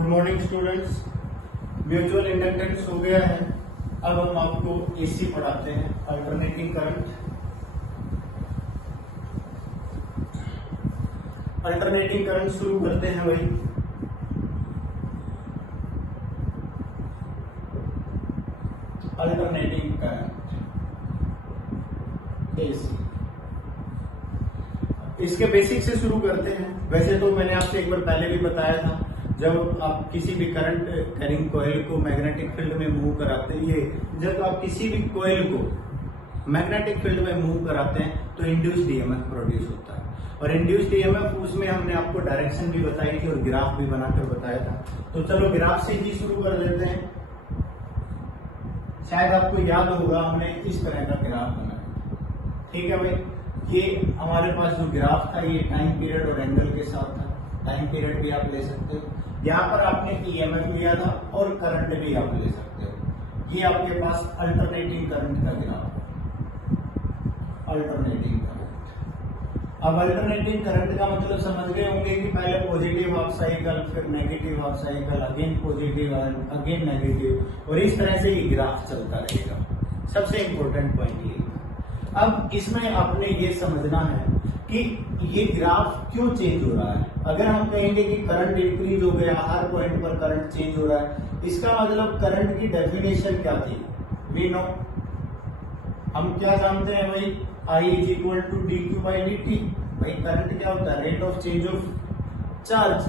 Good morning students. Mutual inductance हो गया है। अब हम आपको एसी पढ़ाते हैं, अल्टरनेटिंग करंट। अल्टरनेटिंग करंट शुरू करते हैं भाई। अल्टरनेटिंग करंट एसी, इसके बेसिक से शुरू करते हैं। वैसे तो मैंने आपसे एक बार पहले भी बताया था, जब आप किसी भी करंट कैरिंग कॉइल को मैग्नेटिक फील्ड में मूव कराते हैं, जब आप किसी भी कॉइल को मैग्नेटिक फील्ड में मूव कराते हैं तो इंड्यूस्ड ईएमएफ प्रोड्यूस होता है। और इंड्यूस्ड ईएमएफ, उसमें हमने आपको डायरेक्शन भी बताई थी और ग्राफ भी बनाकर बताया था। तो चलो ग्राफ से ही शुरू कर लेते हैं। शायद आपको याद होगा, हमने इस तरह का ग्राफ बनाया, ठीक है भाई। ये हमारे पास जो ग्राफ था, ये टाइम पीरियड और एंगल के साथ था। टाइम पीरियड भी आप ले सकते हो, यहाँ पर आपने ईएमएफ लिया था और करंट भी आप ले सकते हो। ये आपके पास अल्टरनेटिंग करंट का ग्राफ, अल्टरनेटिंग करंट। अब अल्टरनेटिंग करंट का मतलब समझ गए होंगे कि पहले पॉजिटिव हाफ साइकिल, फिर negative half cycle, again positive, again negative, और इस तरह से ये ग्राफ चलता रहेगा। सबसे इंपॉर्टेंट पॉइंट ये। अब इसमें आपने ये समझना है कि ये ग्राफ क्यों चेंज हो रहा है। अगर हम कहेंगे कि करंट इंक्रीज हो गया, हर पॉइंट पर करंट चेंज हो रहा है, इसका मतलब करंट की डेफिनेशन क्या थी, वी नो। हम क्या जानते हैं भाई, I is equal to d q by d t. भाई करंट क्या होता है, rate of change of charge.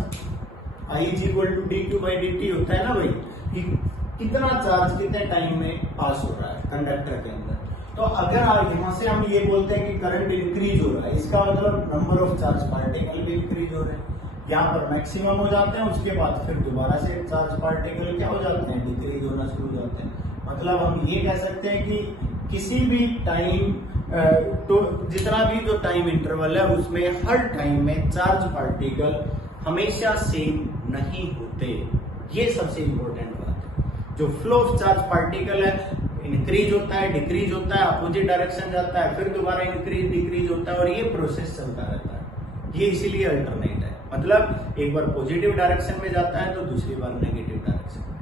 I is equal to d q by d t होता है ना भाई, कि कितना चार्ज कितने टाइम में पास हो रहा है कंडक्टर के अंदर। तो अगर यहाँ से हम ये बोलते हैं कि करंट इंक्रीज हो रहा है, इसका मतलब नंबर ऑफ चार्ज पार्टिकल भी इंक्रीज हो रहे हैं। यहाँ पर मैक्सिमम हो जाते हैं, उसके बाद फिर दोबारा से चार्ज पार्टिकल क्या हो जाते हैं, डिक्रीज होना शुरू हो जाते हैं। मतलब हम ये कह सकते हैं कि किसी भी टाइम, तो जितना भी जो टाइम इंटरवल है, उसमें हर टाइम में चार्ज पार्टिकल हमेशा सेम नहीं होते। ये सबसे इंपॉर्टेंट बात है। जो फ्लो ऑफ चार्ज पार्टिकल है, इंक्रीज होता है, डिक्रीज होता है, अपोजिट डायरेक्शन जाता है, फिर दोबारा इंक्रीज डिक्रीज होता है, और ये प्रोसेस चलता रहता है। ये इसीलिए अल्टरनेट है। मतलब एक बार पॉजिटिव डायरेक्शन में जाता है तो दूसरी बार नेगेटिव डायरेक्शन में।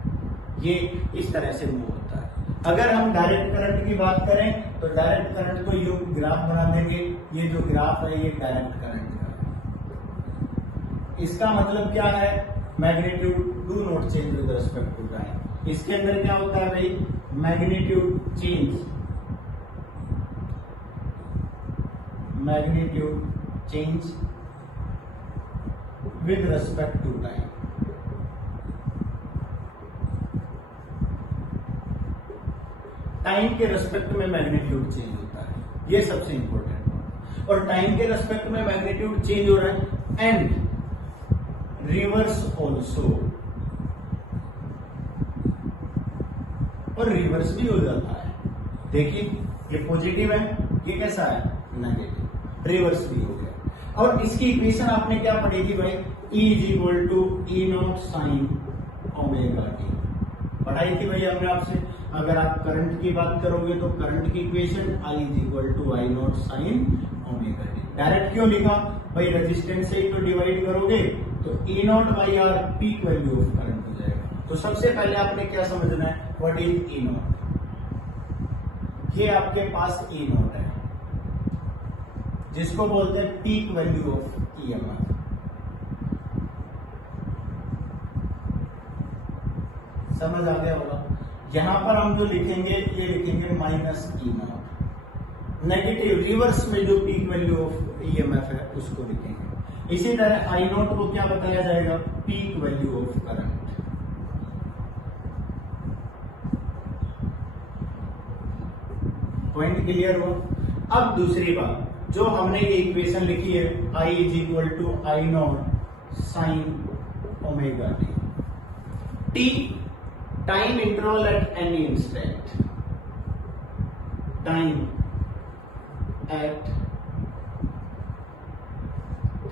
ये इस तरह से मूव होता है। अगर हम डायरेक्ट करंट की बात करें तो डायरेक्ट करंट को यू ग्राफ बना देंगे। ये जो ग्राफ है, ये डायरेक्ट करंट का है। इसका मतलब क्या है, magnitude do not change with respect to time. इसके अंदर क्या होता है भाई, magnitude change, magnitude change with respect to time. Time के रेस्पेक्ट में मैग्नीट्यूड चेंज होता है, ये सबसे इंपॉर्टेंट है। और टाइम के रेस्पेक्ट में मैग्नीट्यूड चेंज हो रहा है, एंड रिवर्स ऑल्सो, और रिवर्स भी हो जाता है। देखिए ये पॉजिटिव है, ये कैसा है, नेगेटिव, रिवर्स भी हो गया। और इसकी इक्वेशन आपने क्या पढ़ी थी भाई, E is equal to E naught sine omega t, पढ़ाई थी भाई हमने आपसे। अगर आप करंट की बात करोगे तो करंट की equation I is equal to I naught sine omega t. Direct क्यों लिखा भाई, रेजिस्टेंस से ही तो डिवाइड करोगे तो E naught by R peak value of current हो जाएगा। तो सबसे पहले आपने क्या समझना है, व्हाट इज E नॉट। ये आपके पास E नॉट है, जिसको बोलते हैं पीक वैल्यू ऑफ ईएमएफ। समझ आ गया होगा। यहां पर हम जो लिखेंगे, ये लिखेंगे minus E not. Negative reverse में जो पीक वैल्यू ऑफ ईएमएफ है उसको लिखेंगे। इसी तरह आई नॉट को क्या बताया जाएगा, peak value of current. Point clear हुआ। अब दूसरी बात, जो हमने ये इक्वेशन लिखी है, I is equal to I naught sine omega t. T time interval at any instant, time at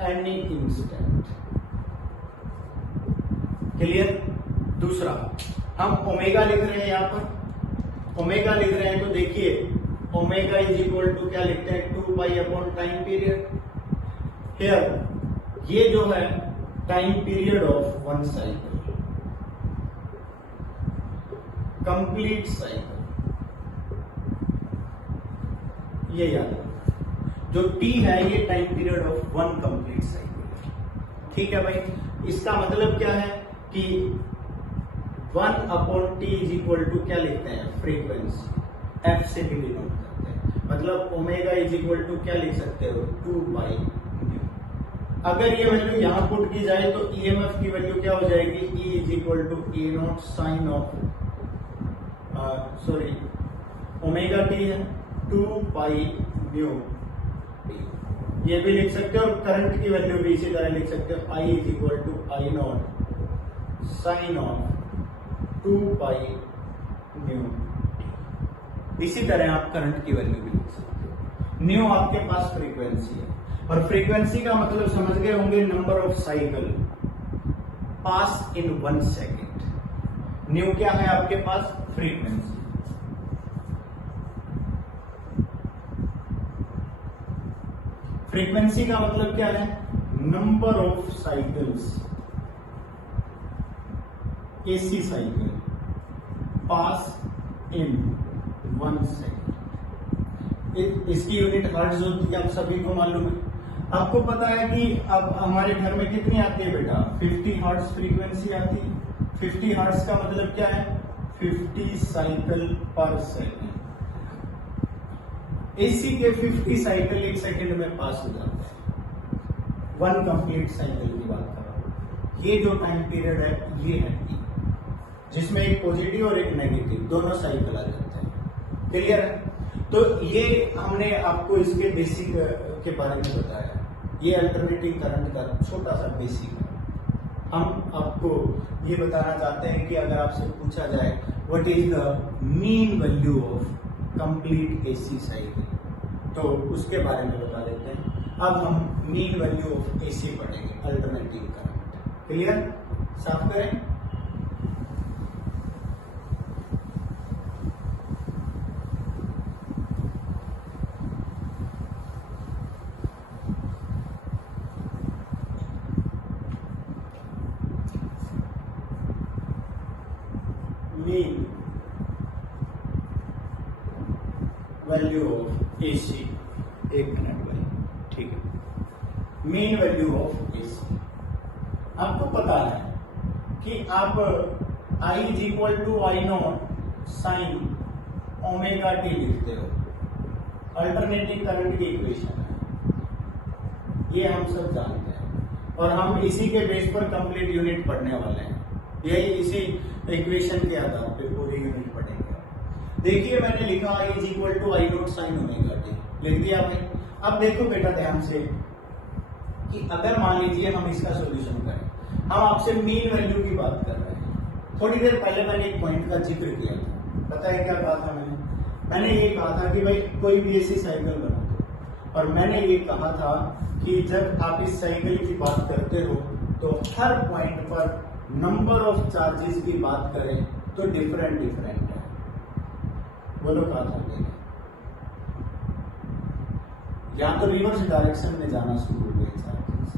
any instant. Clear. दूसरा, हम ओमेगा लिख रहे हैं, यहां पर ओमेगा लिख रहे हैं तो देखिए ओमेगा इज इक्वल टू क्या लिखते हैं, 2 pi upon time period. Here ये जो है time period of one cycle, complete cycle, ये याद रखना। जो T है ये time period of one complete cycle. ठीक है भाई, इसका मतलब क्या है कि 1/T इज इक्वल टू क्या लिखते हैं, फ्रीक्वेंसी, F से भी डिनोट करते हैं। मतलब ओमेगा इज इक्वल टू क्या लिख सकते हो, 2/μ। अगर ये वैल्यू यहां पुट की जाए तो EMF की वैल्यू क्या हो जाएगी, E is equal to A0 sine of omega T है 2πμ। ये भी लिख सकते हो, और करंट की वैल्यू भी इसी तरह लिख सकते हो, I is equal to I0 sine of 2πμ। इसी तरह आप करंट की वैल्यू भी लिख सकते हो। न्यू आपके पास फ्रीक्वेंसी है, और फ्रीक्वेंसी का मतलब समझ गए होंगे, number of cycle pass in 1 second. New क्या है आपके पास, फ्रीक्वेंसी। फ्रीक्वेंसी का मतलब क्या है, number of cycles, AC cycle pass in 1 second. इसकी यूनिट हर्ट्ज होती है, आप सभी को मालूम है। आपको पता है कि अब हमारे घर में कितनी आती है बेटा, 50 हर्ट्ज फ्रीक्वेंसी आती है। 50 हर्ट्ज का मतलब क्या है, 50 साइकिल पर सेकेंड। AC के 50 साइकिल 1 सेकेंड में पास हो जाते हैं। 1 कंप्लीट साइकिल की बात कर रहा हूं। ये जो टाइम पीरियड है ये है T, जिसमें एक पॉजिटिव और एक नेगेटिव दोनों साइकिल आ जाते हैं। क्लियर है? तो ये हमने आपको इसके बेसिक के बारे में बताया। ये अल्टरनेटिंग करंट का छोटा सा बेसिक है। हम आपको ये बताना चाहते हैं कि अगर आपसे पूछा जाए what is the mean value of complete AC cycle, तो उसके बारे में बता देते हैं। अब हम मीन वैल्यू ऑफ AC पढ़ेंगे, अल्टरनेटिंग करंट। क्लियर? साफ करें। Mean value of AC, 1 minute भाई, ठीक है। मीन वैल्यू ऑफ AC, आपको पता है कि आप I is equal to I0 sine omega T लिखते हो। अल्टरनेटिंग करंट की इक्वेशन है, ये हम सब जानते हैं, और हम इसी के बेस पर कंप्लीट यूनिट पढ़ने वाले हैं। यही इसी इक्वेशन के आधार पे पूरी यूनिट पढ़ेंगे। देखिए मैंने लिखा I is equal to I0 sine omega T, लिख दिया आपने। अब देखो बेटा ध्यान से कि अगर मान लीजिए हम इसका सॉल्यूशन करें, हम आपसे मीन वैल्यू की बात कर रहे हैं। थोड़ी देर पहले मैंने एक पॉइंट का जिक्र किया था, पता है क्या कहा था मैंने ये कहा था कि भाई कोई भी ऐसी साइकिल बना दो, और मैंने ये कहा था कि जब आप इस साइकिल की बात करते हो तो हर पॉइंट पर नंबर ऑफ चार्जेस की बात करें तो डिफरेंट डिफरेंट है। बोलो कहा था, या तो रिवर्स डायरेक्शन में जाना शुरू हो गए चार्जेस।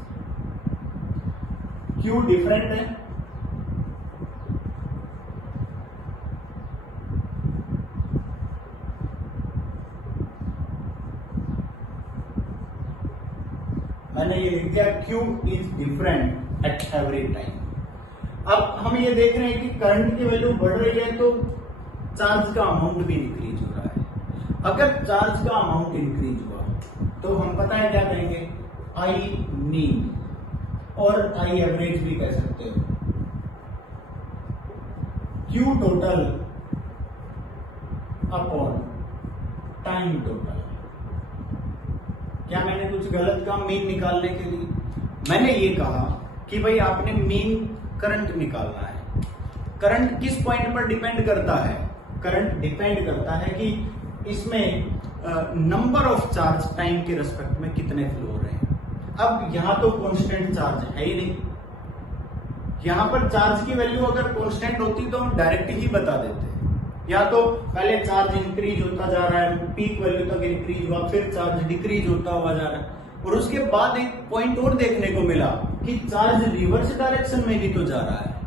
क्यों डिफरेंट है? मैंने ये लिख दिया Q is different at every time. अब हम ये देख रहे हैं कि करंट की वैल्यू बढ़ रही है तो चार्ज का अमाउंट भी इंक्रीज हो रहा है। अगर चार्ज का अमाउंट इंक्रीज हुआ तो हम पता है क्या कहेंगे, I मीन और I एवरेज भी कह सकते हो। Q total upon time total. क्या मैंने कुछ गलत कहा मीन निकालने के लिए? मैंने ये कहा कि भाई आपने मीन करंट निकालना है। करंट किस पॉइंट पर डिपेंड करता है? करंट डिपेंड करता है कि इसमें नंबर ऑफ चार्ज टाइम के रेस्पेक्ट में कितने फ्लो हो रहे हैं। अब यहां तो कांस्टेंट चार्ज है ही नहीं। यहां पर चार्ज की वैल्यू अगर कांस्टेंट होती तो हम डायरेक्ट ही बता देते। या तो पहले चार्ज इंक्रीज होता जा रहा है, पीक वैल्यू तक इंक्रीज हुआ, फिर चार्ज डिक्रीज होता हुआ जा रहा है, और उसके बाद एक पॉइंट और देखने को मिला कि चार्ज रिवर्स डायरेक्शन में भी तो जा रहा है।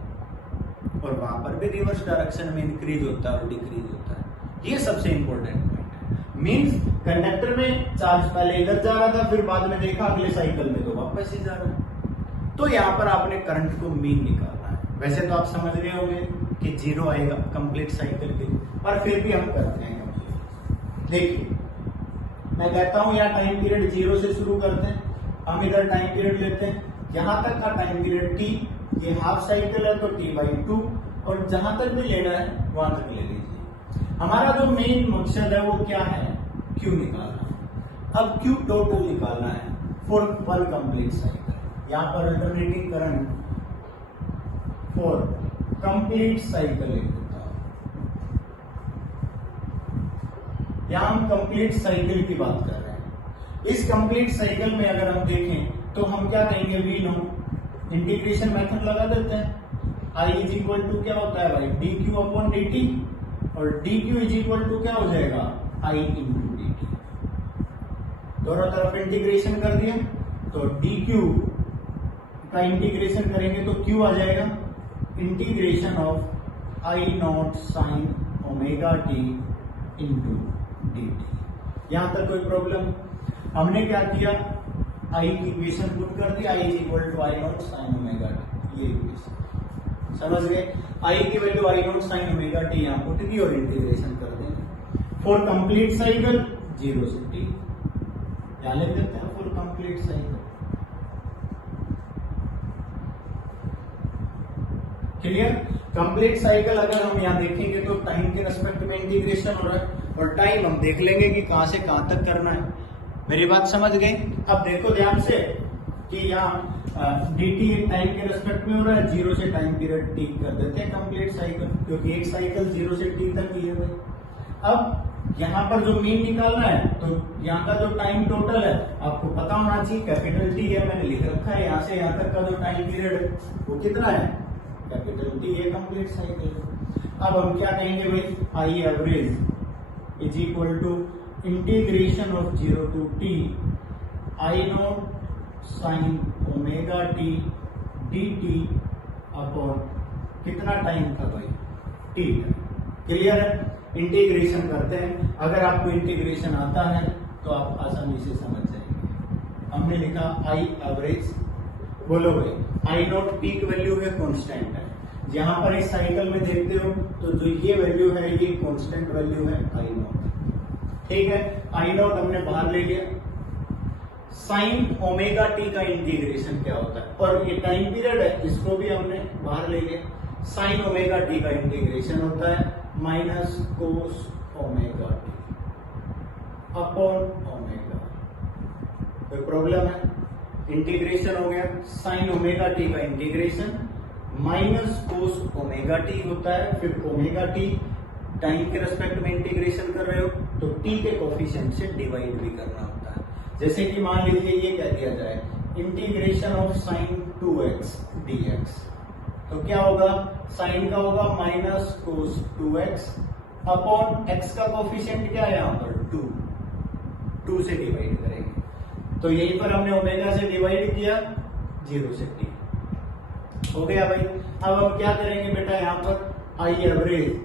और वहां पर भी रिवर्स डायरेक्शन में इंक्रीज होता है और डिक्रीज होता है। ये सबसे इंपॉर्टेंट पॉइंट है। मींस कंडक्टर में चार्ज पहले इधर जा रहा था, फिर बाद में देखा अगले साइकिल में तो वापस ही जा रहा है। तो यहाँ पर आपने करंट को मीन निकालना है। वैसे तो आप समझ रहे होंगे कि जीरो आएगा कंप्लीट साइकिल के, पर फिर भी हम करते हैं। देखिए मैं कहता हूं यहाँ टाइम पीरियड 0 से शुरू करते हैं, हम इधर टाइम पीरियड लेते हैं, यहां तक का टाइम पीरियड t, ये हाफ साइकिल है तो t/2, और जहां तक भी लेना है वहां तक ले लीजिए। हमारा जो मेन मकसद है वो क्या है, Q निकालना। अब Q टोटल निकालना है फॉर वन कंप्लीट साइकिल। यहाँ पर alternating current for complete cycle लिख देता हूं। यहां हम कंप्लीट साइकिल की बात कर रहे हैं। इस कंप्लीट साइकिल में अगर हम देखें तो हम क्या कहेंगे, वी नो, इंटीग्रेशन मेथड लगा देते हैं। I इज इक्वल टू क्या होता है भाई, dq अपॉन dt, और dq इज इक्वल टू क्या हो जाएगा, I इंटू dt। दोनों तरफ इंटीग्रेशन कर दिया तो dq का इंटीग्रेशन करेंगे तो q आ जाएगा integration of I naught sine omega t into dt। यहां तक कोई प्रॉब्लम? हमने क्या किया, I की इक्वेशन पुट कर दी, I is equal to I naught sine omega t, ये इक्वेशन समझ गए। I की value I naught sine omega t यहाँ पुट की और इंटीग्रेशन कर देंगे फॉर कंप्लीट साइकिल 0 से t। क्या लिख देते हैं for complete cycle. Clear? Complete cycle अगर हम यहाँ देखेंगे तो टाइम के रेस्पेक्ट में इंटीग्रेशन हो रहा है, और टाइम हम देख लेंगे कि कहां से कहां तक करना है। मेरी बात समझ गई? अब देखो ध्यान से कि यहाँ dt टाइम के रेस्पेक्ट में हो रहा है, 0 से टाइम पीरियड t कर देते हैं कंप्लीट साइकिल, क्योंकि एक साइकिल 0 से t तक ही है भाई। अब यहाँ पर जो मीन निकालना है तो यहाँ का जो टाइम टोटल है आपको पता होना चाहिए, कैपिटल T है, मैंने लिख रखा है। यहाँ से यहाँ तक का जो टाइम पीरियड है वो कितना है, कैपिटल T है कंप्लीट साइकिल। अब हम क्या कहेंगे भाई, I average is equal to integration of 0 to t I naught sine omega t dt upon कितना टाइम था भाई, t। क्लियर है? इंटीग्रेशन करते हैं। अगर आपको इंटीग्रेशन आता है तो आप आसानी से समझ जाएंगे। हमने लिखा आई एवरेज, बोलो भाई आई नॉट पीक वैल्यू है, कांस्टेंट है। यहां पर इस साइकिल में देखते हो तो जो ये वैल्यू है ये कांस्टेंट वैल्यू है आई नॉट। ठीक है, आई नॉट हमने बाहर ले लिया। साइन ओमेगा टी का इंटीग्रेशन क्या होता है, और ये टाइम पीरियड है, इसको भी हमने बाहर ले लिया। साइन ओमेगा टी का इंटीग्रेशन होता है minus cos omega T upon omega. कोई प्रॉब्लम है? इंटीग्रेशन हो गया, साइन ओमेगा टी का integration minus cos omega T होता है, फिर ओमेगा टी टाइम के रेस्पेक्ट में इंटीग्रेशन कर रहे हो तो टी के कोफिशिएंट से डिवाइड भी करना होता है। जैसे कि मान लीजिए ये कह दिया जाए integration of sine 2x dx, तो क्या होगा, साइन का होगा minus cos 2x upon x का कोफिशिएंट क्या है यहाँ पर 2 से डिवाइड करेंगे। तो यहीं पर हमने ओमेगा से डिवाइड किया 0 से t हो गया भाई। अब हम क्या करेंगे बेटा, यहाँ पर आई एवरेज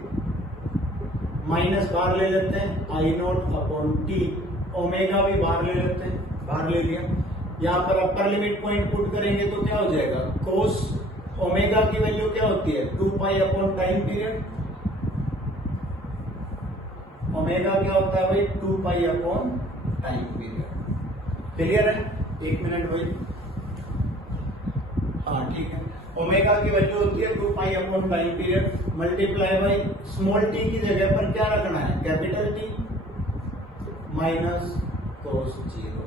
माइनस बाहर ले लेते हैं, आई नॉट अपॉन टी, ओमेगा भी बाहर ले लेते हैं, बाहर ले लिया। यहाँ पर अपर लिमिट पॉइंट पुट करेंगे तो क्या हो जाएगा, कोस ओमेगा की वैल्यू क्या होती है 2 pi upon time period. Omega क्या होता है भाई 2 pi upon time period. Clear है? 1 मिनट भाई, हाँ ठीक है। ओमेगा की वैल्यू होती है 2 pi upon time period multiply by small T की जगह पर क्या रखना है, कैपिटल टी माइनस कोस 0,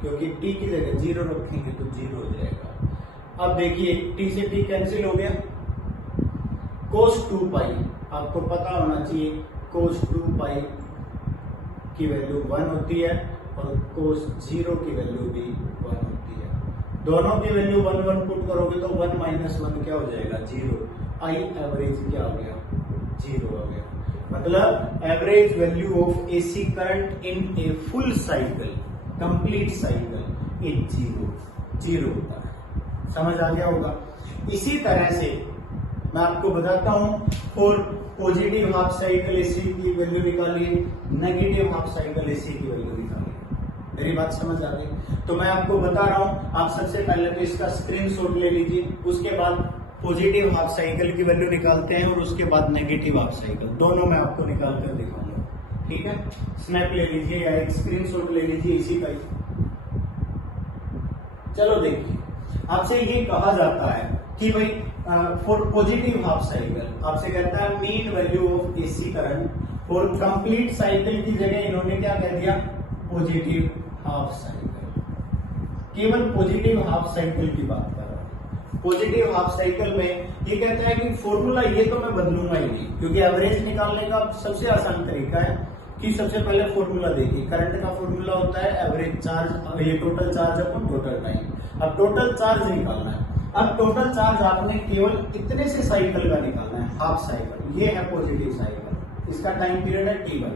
क्योंकि टी की जगह 0 रखेंगे तो 0 हो जाएगा। अब देखिए टी से टी कैंसिल हो गया, कोस 2 पाई आपको पता होना चाहिए, कोस 2 पाई की वैल्यू 1 होती है और कोस 0 की वैल्यू भी 1 होती है। दोनों की वैल्यू 1 1 पुट करोगे तो 1 माइनस 1 क्या हो जाएगा 0। आई एवरेज क्या हो गया 0 हो गया। मतलब average value of AC current in a full cycle, complete cycle is 0 होता है। समझ आ गया होगा। इसी तरह से मैं आपको बताता हूँ। For positive half cycle AC की वैल्यू निकालिए, नेगेटिव हाफ साइकिल एसी की वैल्यू निकालिए। मेरी बात समझ आ गई? तो मैं आपको बता रहा हूँ, आप सबसे पहले तो इसका स्क्रीनशॉट ले लीजिए, उसके बाद पॉजिटिव हाफ साइकिल की वैल्यू निकालते हैं और उसके बाद नेगेटिव हाफ साइकिल, दोनों मैं आपको निकाल कर दिखाऊंगा। ठीक है, स्नैप ले लीजिए या एक स्क्रीनशॉट ले लीजिए इसी का ही। चलो देखिए, आपसे ये कहा जाता है कि भाई फॉर पॉजिटिव हाफ साइकिल आपसे कहता है mean value of AC current for complete cycle की जगह इन्होंने क्या कह दिया, पॉजिटिव हाफ साइकिल। केवल पॉजिटिव हाफ साइकिल की बात कर रहा हूं। पॉजिटिव हाफ साइकिल में ये कहता है कि फॉर्मूला ये तो मैं बदलूंगा ही नहीं, क्योंकि एवरेज निकालने का सबसे आसान तरीका है कि सबसे पहले फॉर्मूला देखिए। करंट का फॉर्मूला होता है एवरेज चार्ज, ये टोटल चार्ज अपन टोटल टाइम। अब टोटल चार्ज निकालना है। अब टोटल चार्ज आपने केवल कितने से साइकिल का निकालना है, हाफ साइकिल। ये है पॉजिटिव साइकिल, इसका टाइम पीरियड है T/2।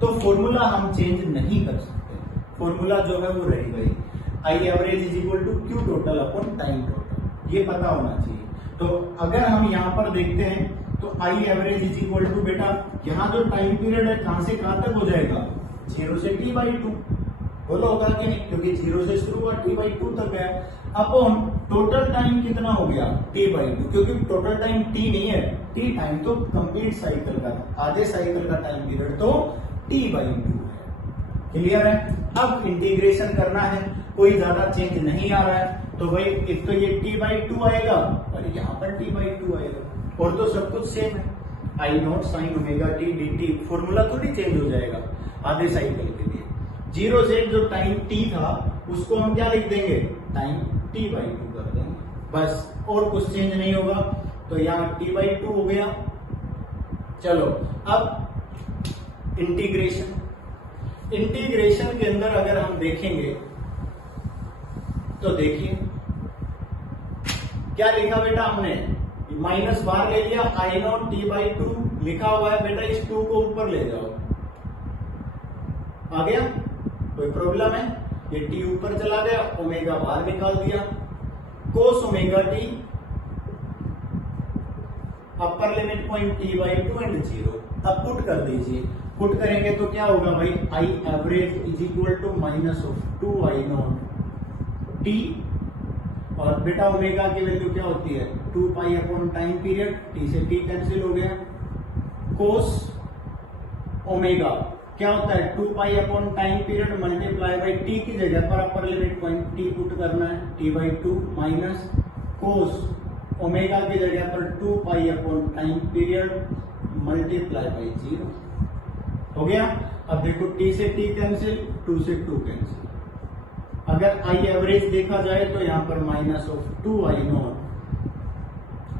तो फॉर्मूला हम चेंज नहीं कर सकते, फॉर्मूला जो है वो रहेगा ही। I average is equal to Q total upon time total, ये पता होना चाहिए। तो अगर हम यहाँ पर देखते हैं तो I average is equal to, बेटा यहाँ जो टाइम पीरियड है कहां से कहां तक हो जाएगा, 0 से T/2। बोलो होगा कि नहीं, क्योंकि 0 से शुरू हुआ T/2 तक है। अपॉन टोटल टाइम कितना हो गया, T/2, क्योंकि टोटल टाइम T नहीं है, T टाइम तो कंप्लीट साइकिल का, आधे साइकिल का टाइम पीरियड तो T/2 है। क्लियर है? अब इंटीग्रेशन करना है, कोई ज्यादा चेंज नहीं आ रहा है, तो भाई एक तो ये T/2 आएगा और यहाँ पर T/2 आएगा, और तो सब कुछ सेम है। I naught sine omega T D T, formula थोड़ी चेंज हो जाएगा आधे साइकिल के लिए। 0 से जो टाइम T था उसको हम क्या लिख देंगे, टाइम T/2 कर देंगे बस, और कुछ चेंज नहीं होगा। तो यहाँ T/2 हो गया। चलो अब इंटीग्रेशन, इंटीग्रेशन के अंदर अगर हम देखेंगे तो देखिए क्या लिखा बेटा हमने, माइनस बाहर ले लिया, आई नॉट T/2 लिखा हुआ है बेटा, इस 2 को ऊपर ले जाओ, आ गया? कोई प्रॉब्लम है? ये T ऊपर चला गया, ओमेगा बाहर निकाल दिया, कोस omega T upper limit point T/2 and 0। अब पुट कर दीजिए, पुट करेंगे तो क्या होगा भाई, I average is equal to minus of 2 I naught t, और बेटा ओमेगा की वैल्यू क्या होती है, 2 pi upon time period, t से टी कैंसिल हो गया, कोस ओमेगा क्या होता है, 2 pi upon time period multiply by t की जगह पर upper limit point t put करना है, T/2 माइनस कोस ओमेगा की जगह पर 2 pi upon time period multiply by 0 हो गया। अब देखो टी से टी कैंसिल, 2 से 2 कैंसिल। अगर आई एवरेज देखा जाए तो यहां पर minus of 2 I naught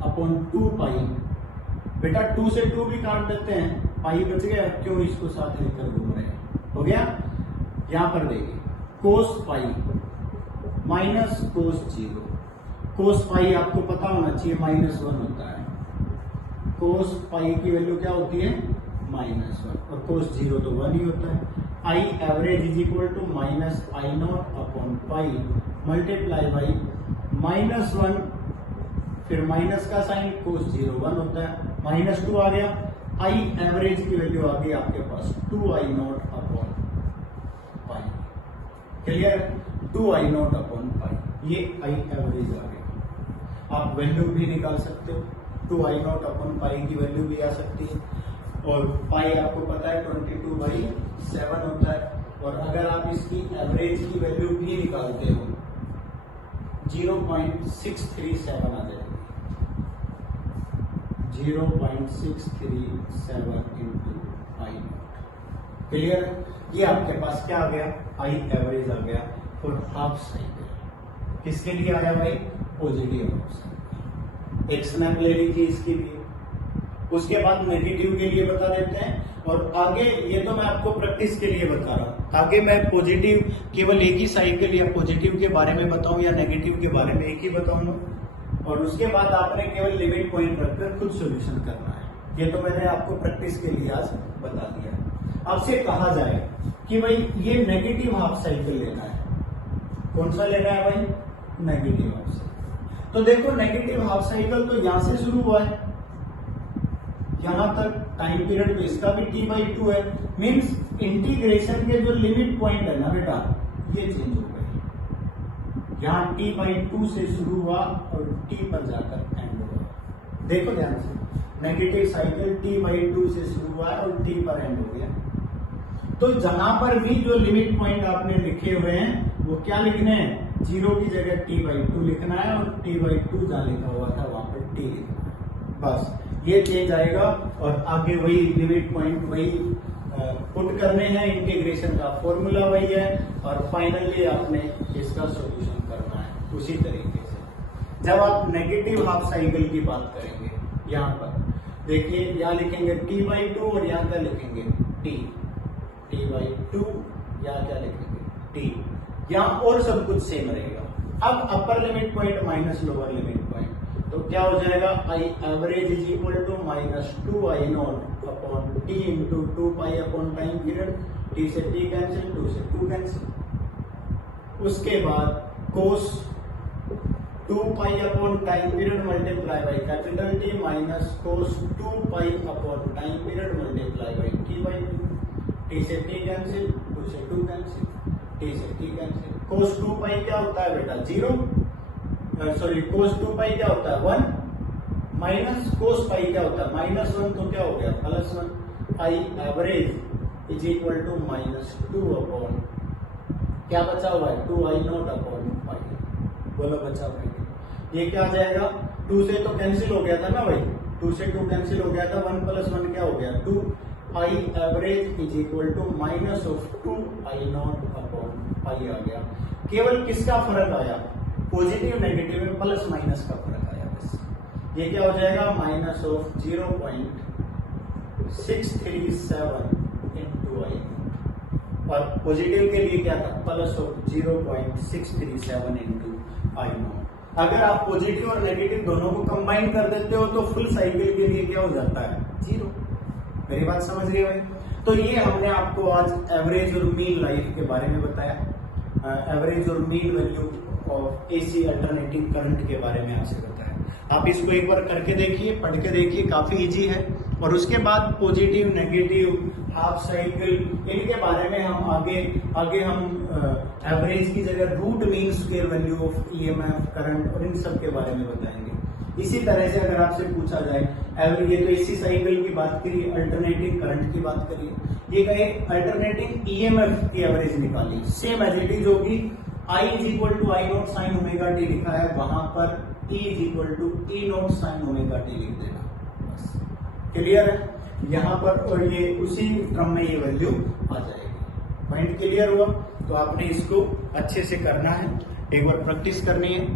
upon 2 पाई, बेटा 2 से 2 भी काट देते हैं, पाई बच गया, क्यों इसको साथ लेकर घूम रहे हैं, हो गया। यहां पर देखिए कोस पाई माइनस कोस 0, कोस पाई आपको पता होना चाहिए -1 होता है, कोस पाई की वैल्यू क्या होती है, -1, और कोस 0 तो 1 ही होता है। I average is equal to minus I naught upon pi multiply by -1, फिर माइनस का साइन, कोस 0 1 होता है, -2 आ गया। आई एवरेज की वैल्यू आ गई आपके पास 2 I naught upon pi. Clear? 2 I naught upon pi, ये आई एवरेज आ गया। आप वैल्यू भी निकाल सकते हो, 2 आई नॉट अपॉन पाई की वैल्यू भी आ सकती है, और पाई आपको पता है 22/7 होता है। और अगर आप इसकी एवरेज की वैल्यू भी निकालते हो 0.637 आ जाएगी, 0.637 इंटू आई नॉट। क्लियर? ये आपके पास क्या आ गया, आई एवरेज आ गया फॉर हाफ साइकिल। किसके लिए आया भाई, पॉजिटिव हाफ साइकिल। एक स्नैप ले लीजिए इसके लिए, उसके बाद नेगेटिव के लिए बता देते हैं, और आगे ये तो मैं आपको प्रैक्टिस के लिए बता रहा हूं, आगे मैं पॉजिटिव केवल एक ही साइकिल या पॉजिटिव के बारे में बताऊं या नेगेटिव के बारे में एक ही बताऊंगा, और उसके बाद आपने केवल लिमिट पॉइंट रखकर खुद सॉल्यूशन करना है। ये तो मैंने आपको प्रैक्टिस के लिए आज बता दिया। आपसे कहा जाए कि भाई ये नेगेटिव हाफ साइकिल लेना है, कौन सा लेना है भाई, नेगेटिव हाफ साइकिल। तो देखो नेगेटिव हाफ साइकिल तो यहां से शुरू हुआ है, यहां तक टाइम पीरियड तो इसका भी t/2 है, मींस इंटीग्रेशन के जो लिमिट पॉइंट है ना बेटा ये चेंज हो गए, यहां t/2 से शुरू हुआ और t पर जाकर एंड हुआ। देखो ध्यान से, नेगेटिव साइकिल t/2 से शुरू हुआ और t पर एंड हो गया। तो जहां पर भी जो लिमिट पॉइंट आपने लिखे हुए हैं वो क्या लिखने हैं, 0 की जगह t/2 लिखना है और t/2 जहां लिखा हुआ था वहां पर t लिखना है, बस ये चेंज आएगा और आगे वही लिमिट पॉइंट वही पुट करने हैं, इंटीग्रेशन का फॉर्मूला वही है और फाइनली आपने इसका सॉल्यूशन करना है उसी तरीके से। जब आप नेगेटिव हाफ साइकिल की बात करेंगे, यहाँ पर देखिए यहाँ लिखेंगे t/2 और यहाँ क्या लिखेंगे t/2, यहाँ क्या लिखेंगे t, यहाँ और सब कुछ सेम रहेगा। अब upper limit point minus lower limit point, तो क्या हो जाएगा, I average is equal to -2I0 upon t into 2 upon time period, t से t कैंसिल, 2 से 2 कैंसिल, उसके बाद cos 2 upon time period multiply by capital T minus cos 2 upon time period multiply by t/2, t से t cancel, 2 से 2 cancel, t से t cancel, cos 2 क्या होता है बेटा 0, सॉरी कोस 2 क्या होता है 1, माइनस कोस क्या होता है -1, तो क्या हो गया +1, I average is equal to -2 upon क्या बचा हुआ है 2I0 अपॉन पाई, बोलो बचा हुआ है, ये क्या आ जाएगा, 2 से तो कैंसिल हो गया था ना भाई, 2 से 2 कैंसिल हो गया था, 1 + 1 क्या हो गया 2, I average is equal to -2I0 upon pi आ गया। केवल किसका फर्क आया, पॉजिटिव नेगेटिव में प्लस माइनस का फर्क आया बस। ये क्या हो जाएगा -0.637 इंटू आई, और पॉजिटिव के लिए क्या था +0.637 इंटू I0। अगर आप पॉजिटिव और नेगेटिव दोनों को कंबाइन कर देते हो तो फुल साइकिल के लिए क्या हो जाता है 0। मेरी बात समझ रही है भाई। तो ये हमने आपको आज एवरेज और मीन लाइफ के बारे में बताया, एवरेज और mean value of AC alternating current के बारे में आपसे बताया। आप इसको एक बार करके देखिए, पढ़ के देखिए, काफी इजी है। और उसके बाद पॉजिटिव नेगेटिव हाफ साइकिल इनके बारे में हम आगे हम एवरेज की जगह root mean square value of EMF current और इन सब के बारे में बताएंगे। इसी तरह से अगर आपसे पूछा जाए ये तो एसी साइकिल की बात करिए, अल्टरनेटिंग करंट की बात करिए, ये कहे अल्टरनेटिंग ईएमएफ की एवरेज निकाली, सेम एज इट इज होगी। I is equal to I0 sine omega t लिखा है, वहां पर E is equal to E0 sine omega t लिख देना, बस क्लियर है यहाँ पर। और ये उसी क्रम में ये वैल्यू आ जाएगी। पॉइंट क्लियर हुआ? तो आपने इसको अच्छे से करना है, एक बार प्रैक्टिस करनी है,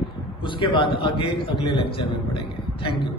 उसके बाद आगे अगले लेक्चर में पढ़ेंगे। Thank you.